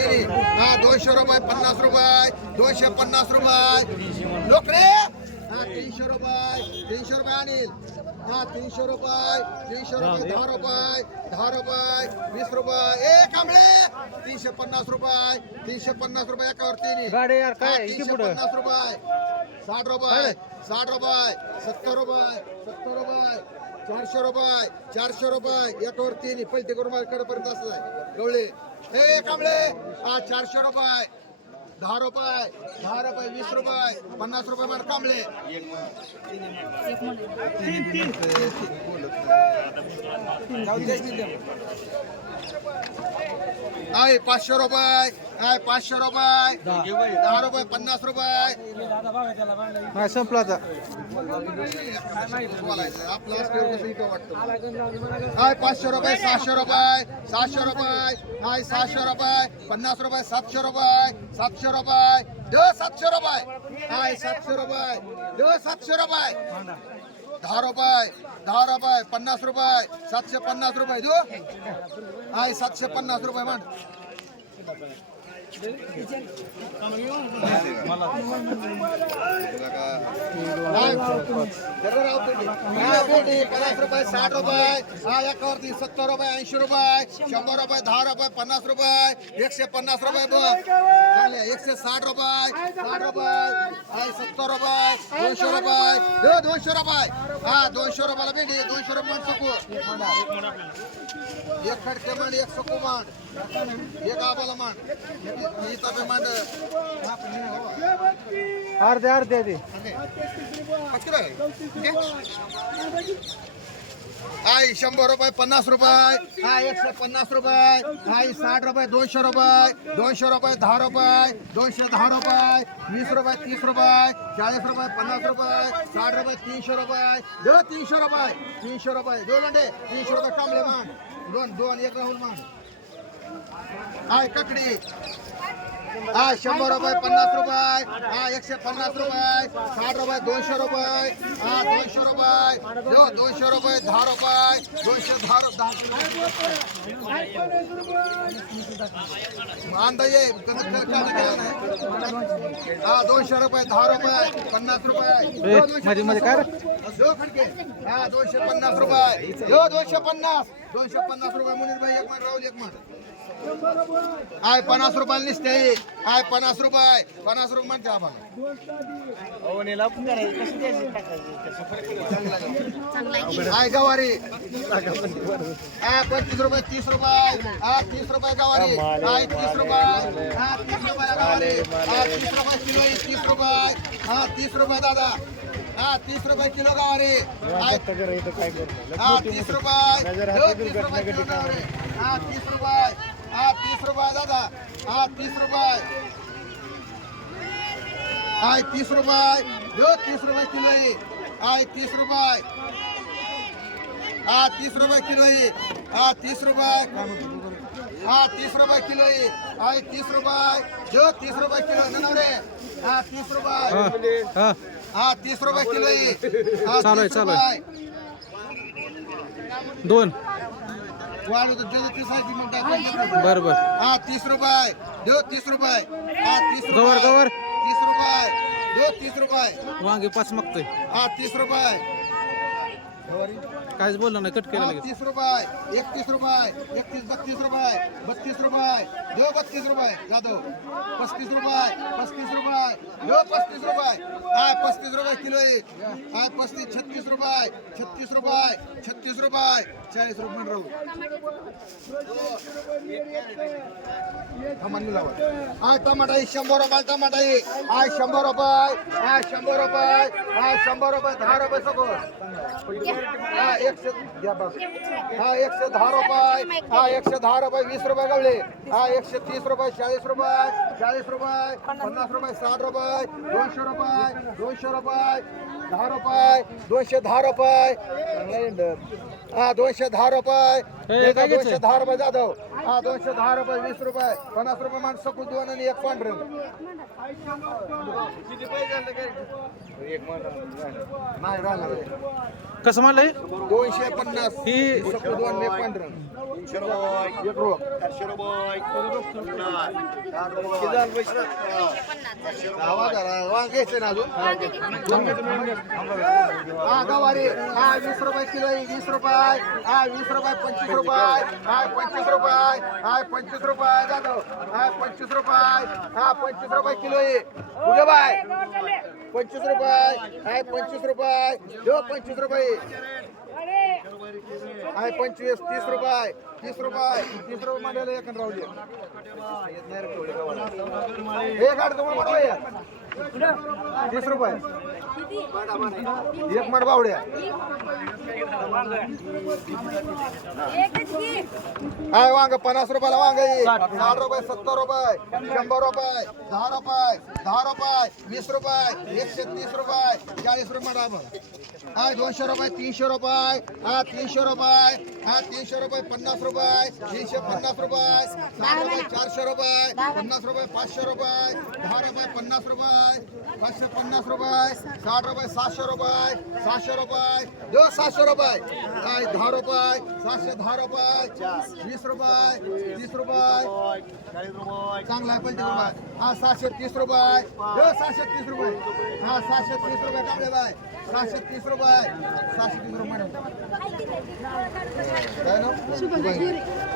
तिन्ही 200 रुपये 50 रुपये 250 रुपये लोक रे 300 रुपये 300 रुपये अनिल 300 रुपये 300 रुपये 10 रुपये 10 रुपये 20 रुपये ए कांबळे 350 रुपये 350 रुपये एकावर तिन्ही 350 रुपये 60 रुपये 60 रुपये 70 रुपये 70 रुपये 400 रुपये 400 रुपये एकावर तिन्ही पलटी करून कडपर्यंत असं आहे गवळे ए कांबळे 400 रुपये 10 रुपये 10 रुपये 20 रुपये 50 रुपये मार कांबळे आहे 500 रुपये आहे 500 रुपये 10 रुपये 50 रुपये संपला आता आहे 500 रुपये 600 रुपये 700 रुपये आहे 600 रुपये 50 रुपये 700 रुपये 700 रुपये 700 रुपये आहे 700 रुपये 700 रुपये 10 रुपये 10 रुपये 50 रुपये 750 रुपये दो आहे 750 रुपये मान भेंडी 50 रुपये 60 रुपये एकावरती 70 रुपये 80 रुपये 100 रुपये 10 रुपये 50 रुपये 150 रुपये बघ 160 रुपये 60 रुपये 70 रुपये 200 रुपये 200 रुपये 200 रुपयाला भेंडी 200 रुपये मान सकू एक खडके मान एक सकू मान एक आबाला मान मान अर्धे अर्धे दे आई 100 रुपये 50 रुपये 150 रुपये 60 रुपये 200 रुपये 200 रुपये 10 रुपये 210 रुपये 20 रुपये 30 रुपये 40 रुपये 50 रुपये 60 रुपये 300 रुपये 300 रुपये 300 रुपये 2 लंडे 300 रुपये कांबळे मान दोन एक राहुल मान आय ककडी 100 रुपये 50 रुपये 150 रुपये 60 रुपये 200 रुपये 200 रुपये 200 रुपये 10 रुपये 210 अंदा ये 200 रुपये 10 रुपये 50 रुपये मध्ये काय 250 रुपये 250 रुपये मुनीर भाई एक मिनिट राहुल एक मिनिट आय 50 रुपयाला निसते आय 50 रुपये म्हणते आपण आय गवारी 35 रुपये 30 रुपये 30 रुपये गवारी आय 30 रुपये 30 रुपये गवारी 30 रुपये किलो 30 रुपये 30 रुपये दादा 30 रुपये किलो गवारी 30 रुपये 30 रुपये किलो गवारी 30 रुपये 30 रुपये दादा 30 रुपये 30 रुपये 30 रुपये किलो 30 रुपये 30 रुपये किलो 30 रुपये 30 रुपये किलो 30 रुपये 30 रुपये किलो नवरे 30 रुपये 30 रुपये किलो चालू आहे दोन बरोबर 30 रुपये 30 रुपये 30 गवर गवर 30 रुपये 30 रुपये वांगे 5 मागतोय 30 रुपये काहीच बोलला नाही कट केला 30 रुपये 31 रुपये 31 32 रुपये 32 रुपये 32 रुपये जाधव 35 रुपये 35 रुपये 35 रुपये 35 रुपये किलो 35 36 रुपये 36 रुपये 36 रुपये 40 रुपये राहू टमाटा 100 रुपये टमाटा 100 रुपये 100 रुपये 100 रुपये 10 रुपये सगळं 110 रुपये 110 रुपये 20 रुपये गवळे 130 रुपये 40 रुपये 40 रुपये 50 रुपये 60 रुपये 200 रुपये 200 रुपये 10 रुपये 210 रुपये 210 रुपये 210 रुपये जाधव हा 210 रुपये 20 रुपये 50 रुपये मान सकू 2 आणि 1 पांढरं नाही राहणार कसं म्हणलं हे? 250 ही सकू 2 आणि 1 पांढरं 1 रोग आवाज आला वांग्याचे ना अजून हा गवारी हा 20 रुपये किलो आहे 20 रुपये हा 20 रुपये 25 रुपये हा 25 रुपये हा 25 रुपये जाधव हा 25 रुपये हा 25 रुपये किलो आहे उगे बाय 25 रुपये हा 25 रुपये जो 25 रुपये आहे 25 30 रुपये 30 रुपये मांडायला एक राहू हे गाडी तुम्हाला 30 रुपये एक मड बावड्या आहे वांग 50 रुपयाला वांग 60 रुपये 70 रुपये 100 रुपये 10 रुपये 10 रुपये 20 रुपये 130 रुपये 40 रुपये डाबा आहे 200 रुपये 300 रुपये हा 300 रुपये हा 300 रुपये 50 रुपये 350 रुपये 60 रुपये 400 रुपये 50 रुपये 500 रुपये 10 रुपये 50 रुपये 550 रुपये 60 रुपये 700 रुपये 700 रुपये दो 700 रुपये काय 10 रुपये 710 रुपये 20 रुपये 30 रुपये चांगला आहे 50 रुपये हा 730 रुपये दो 730 रुपये हा 730 रुपये काढले बाय 730 रुपये 730 रुपये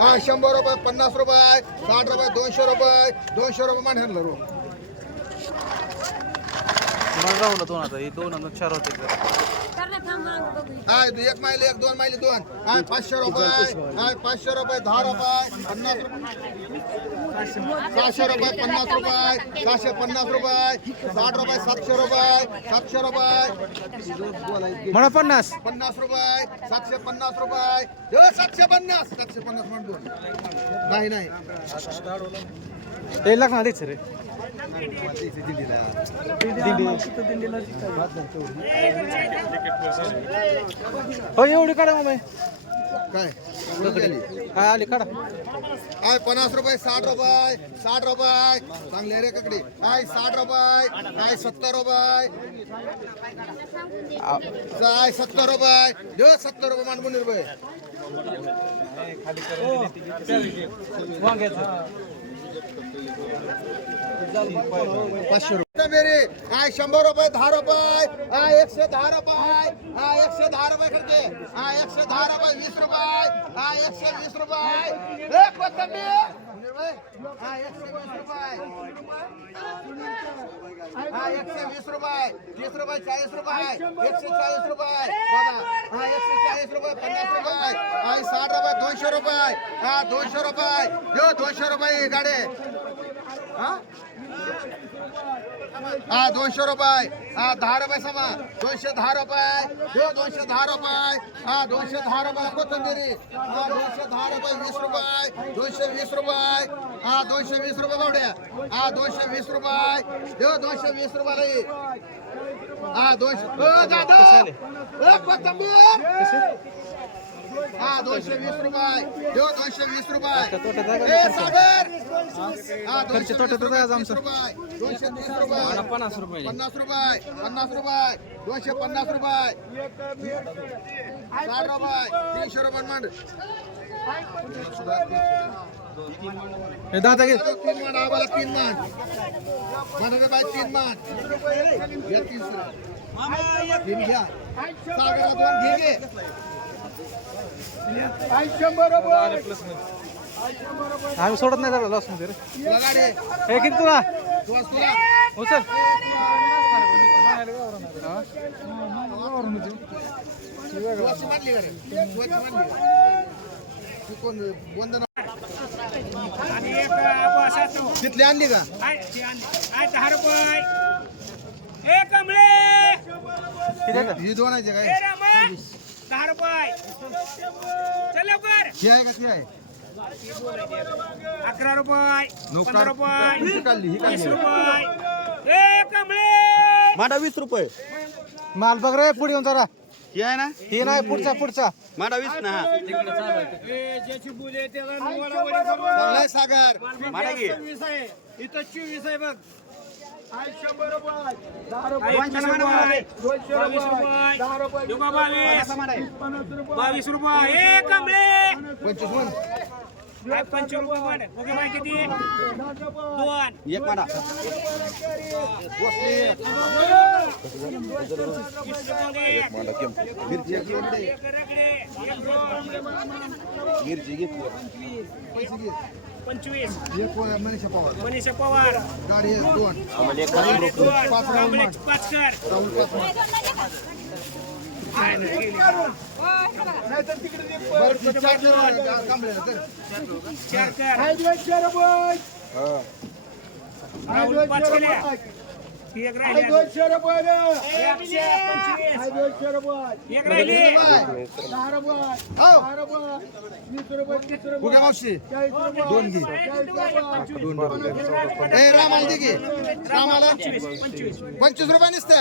हा 100 रुपये 50 रुपये 60 रुपये 200 रुपये मान हरलं रो मला राहुलं 2 आता हे 2 आणि 4 होते काय 1 माइल 1 2 माइल 2 काय 500 रुपये काय 500 रुपये 10 रुपये 50 रुपये 600 रुपये 50 रुपये 650 रुपये 60 रुपये 700 रुपये 700 रुपये म्हणा 50 50 रुपये 750 रुपये 750 750 म्हणतो नाही नाही ते लागणार रे हो एवढी काढा मग काय काय आली काढा काय 50 रुपये 60 रुपये 60 रुपये चांगले रे ककडे काय 60 रुपये काय 70 रुपये काय 70 रुपये देव 70 रुपये मान 2 रुपये मेरे काय 100 रुपये 10 रुपये हा 110 रुपये हा 110 रुपये खर्चे हा 110 रुपये 20 रुपये हा 120 रुपये एक कोथिंबीर हा 120 रुपये हा 120 रुपये 30 रुपये 40 रुपये 140 रुपये हा 140 रुपये 50 रुपये हा 60 रुपये 200 रुपये हा 200 रुपये देऊ 200 रुपये गाडी हा 200 रुपये हा 10 रुपये समा 210 रुपये देऊ 210 रुपये हा 210 रुपये कोथिंबीरी हा 210 रुपये 20 रुपये 220 रुपये हा 220 रुपये बावड्या हा 220 रुपये देऊ 220 रुपये हा 200 दादा कोथिंबीर हा 220 रुपये देऊ 220 रुपये ए सागर हा 220 रुपये 230 रुपये 50 रुपये 50 रुपये 50 रुपये 250 रुपये 60 रुपये 300 रुपये मांड हे दादा घे 3 मान आम्हाला 3 मान मांडायला पाहिजे 3 मान या 3 घ्या सागरला 2 घे आम्ही सोडत नाही त्याला लॉस मध्ये रे तुला गाडी हे किती तुला तुला उचल तुला मानली का रे तुला मानली तू कोण वंदना तिथली आणली का 10 रुपये ए कमळे ही 2 आहे काय ए रामा 10 रुपये चल लवकर ही आहे का ती आहे 11 रुपये 15 रुपये ही काढली ही 20 काढली रुपये ए कमळे मांडा 20 रुपये माल बघ रे पुढे येऊन जरा ही आहे ना ही नाही पुढचा पुढचा माडा वीस ना हा ज्याची बोली आहे त्याला वडावडी करू. चांगलाय सागर माडा घे 24 आहे इथं 24 आहे बघ. 100 रुपये 10 200 रुपये 22 रुपये दुका 22 रुपये ए कमळे 25 म्हण. 25 रुपये पण ओके बाय किती 2 एक माडा मिरची एक एवढी. मिरची घे. पैसे घे. 25 एक मनीषा पवार मनीषा पवार गाडी आहे, 2 पाच कर राहुल 5 म्हण. बरं, 4 कांबळे तर. 4 कर राहुल 5 केल्या एक राहिली 125 एक राहिली उगा मावशी 2 घे. 2 ए रामाला दे घे. रामाला 25 रुपये नसते.